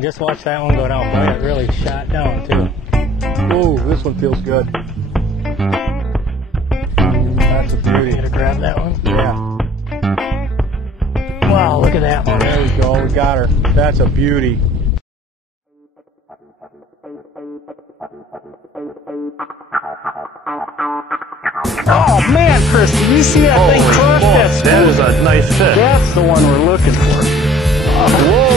I just watched that one go down. Boy, it really shot down too. Whoa, this one feels good. That's a beauty. Gonna grab that one? Yeah. Wow, look at that one. There we go, we got her. That's a beauty. Oh man, Chris, did you see that thing cross that spoon? That is a nice fish. That's the one we're looking for. Whoa!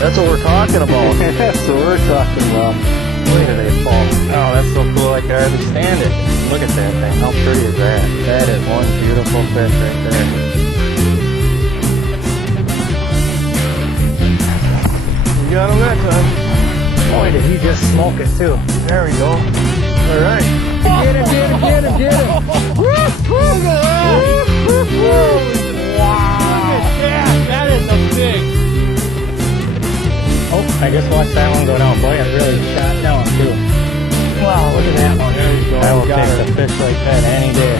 That's what we're talking about. That's what we're talking about. Where do they fall? Oh, that's so cool, I can hardly stand it. Look at that thing, how pretty is that? That is one beautiful fish right there. We got him that time. Boy, did he just smoke it too. There we go. All right. Get it, get it, get it, get it. Look at that. Wow. That is a big. Oh, I just watched that one go down. Boy, it really shot down too. Wow, look at that one. There you go. I will Got take her. a fish like that any day.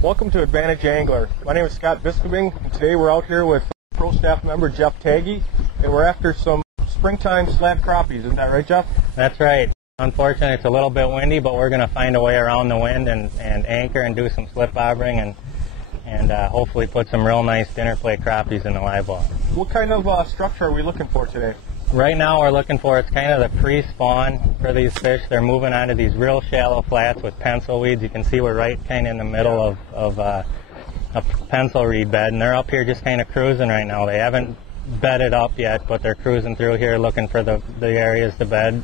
Welcome to Advantage Angler. My name is Scott Biscobing. Today we're out here with pro staff member Jeff Teage, and we're after some springtime slab crappies. Isn't that right, Jeff? That's right. Unfortunately, it's a little bit windy, but we're going to find a way around the wind and anchor and do some slip bobbering and hopefully put some real nice dinner plate crappies in the live well. What kind of structure are we looking for today? Right now we're looking for, it's kind of the pre-spawn for these fish. They're moving onto these real shallow flats with pencil weeds. You can see we're right kind of in the middle of a pencil reed bed, and they're up here just kind of cruising right now. They haven't bedded up yet, but they're cruising through here looking for the areas to bed.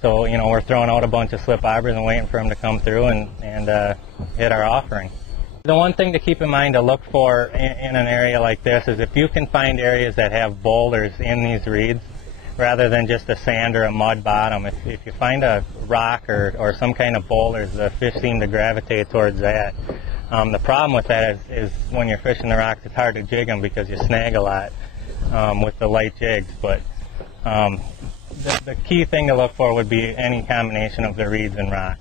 So, you know, we're throwing out a bunch of slip bobbers and waiting for them to come through and hit our offering. The one thing to keep in mind to look for in an area like this is if you can find areas that have boulders in these reeds, rather than just a sand or a mud bottom. If you find a rock or some kind of boulders, the fish seem to gravitate towards that. The problem with that is when you're fishing the rocks, it's hard to jig them because you snag a lot with the light jigs. But the key thing to look for would be any combination of the reeds and rocks.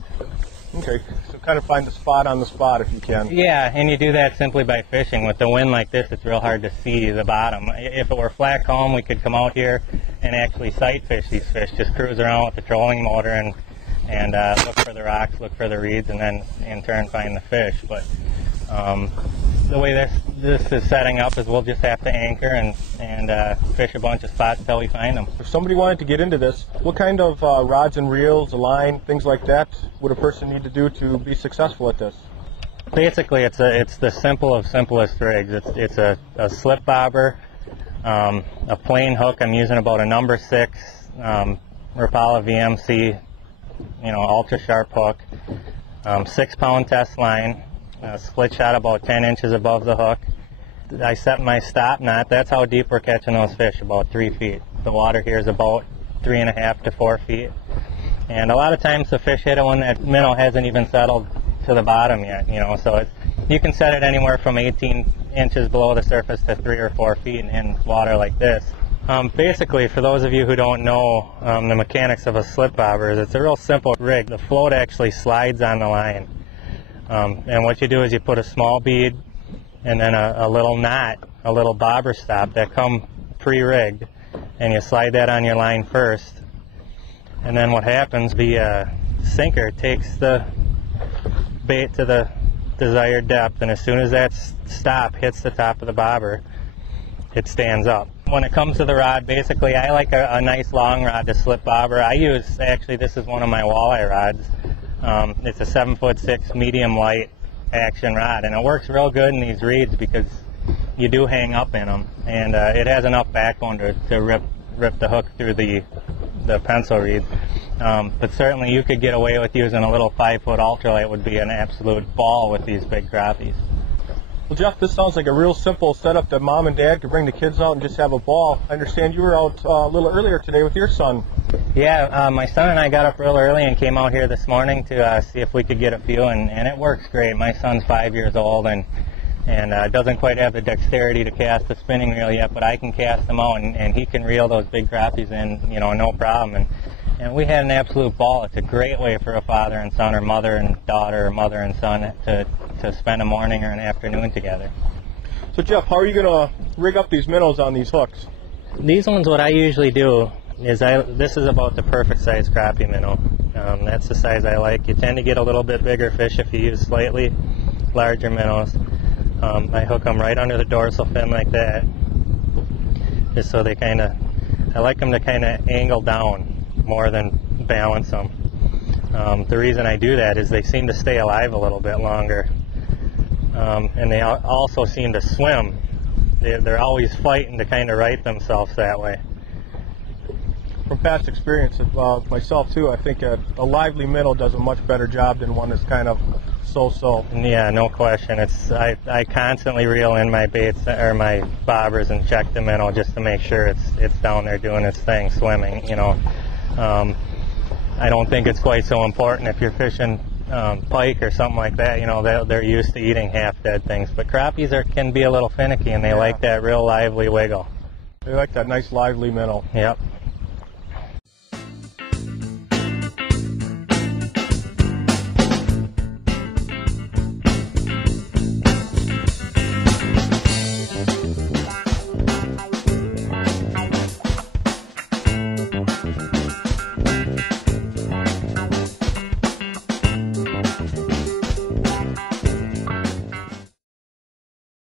Okay, so kind of find the spot on the spot if you can. Yeah, and you do that simply by fishing. With the wind like this, it's real hard to see the bottom. If it were flat calm, we could come out here and actually sight fish these fish. Just cruise around with the trolling motor and look for the rocks, look for the reeds, and then in turn find the fish. But the way this is setting up is we'll just have to anchor and fish a bunch of spots till we find them. If somebody wanted to get into this, what kind of rods and reels, a line, things like that would a person need to do to be successful at this? Basically, it's the simplest rigs. It's a slip bobber, a plain hook. I'm using about a number 6 Rapala VMC, ultra sharp hook, 6-pound test line, split shot about 10 inches above the hook. I set my stop knot. That's how deep we're catching those fish, about 3 feet. The water here is about 3.5 to 4 feet. And a lot of times the fish hit it when that minnow hasn't even settled to the bottom yet, so you can set it anywhere from 18 inches below the surface to 3 or 4 feet in water like this. Basically, for those of you who don't know the mechanics of a slip bobber, it's a real simple rig. The float actually slides on the line. And what you do is you put a small bead and then a little knot, a little bobber stop that come pre-rigged, and you slide that on your line first. And then what happens, the sinker takes the bait to the desired depth, and as soon as that stop hits the top of the bobber, it stands up. When it comes to the rod, basically I like a nice long rod to slip bobber. I use, actually this is one of my walleye rods. It's a 7'6" medium light action rod, and it works real good in these reeds because you do hang up in them, and it has enough backbone to rip the hook through the pencil reed. But certainly you could get away with using a little 5-foot ultralight. Would be an absolute ball with these big crappies. Well, Jeff, this sounds like a real simple setup that mom and dad could bring the kids out and just have a ball. I understand you were out a little earlier today with your son. Yeah, my son and I got up real early and came out here this morning to see if we could get a few, and it works great. My son's 5 years old and doesn't quite have the dexterity to cast a spinning reel yet, but I can cast them out, and he can reel those big crappies in, no problem. And we had an absolute ball. It's a great way for a father and son, or mother and daughter, or mother and son to spend a morning or an afternoon together. So Jeff, how are you going to rig up these minnows on these hooks? These ones, what I usually do is this is about the perfect size crappie minnow. That's the size I like. You tend to get a little bit bigger fish if you use slightly larger minnows. I hook them right under the dorsal fin like that, just so they I like them to kind of angle down more than balance them. The reason I do that is they seem to stay alive a little bit longer, and they also seem to swim. They're always fighting to kind of right themselves that way. From past experience of myself too, I think a lively minnow does a much better job than one that's kind of so-so. Yeah, no question. I constantly reel in my baits or my bobbers and check the minnow just to make sure it's down there doing its thing, swimming. You know, I don't think it's quite so important if you're fishing pike or something like that. You know, they're used to eating half-dead things, but crappies can be a little finicky, and they like that real lively wiggle. They like that nice lively minnow. Yep.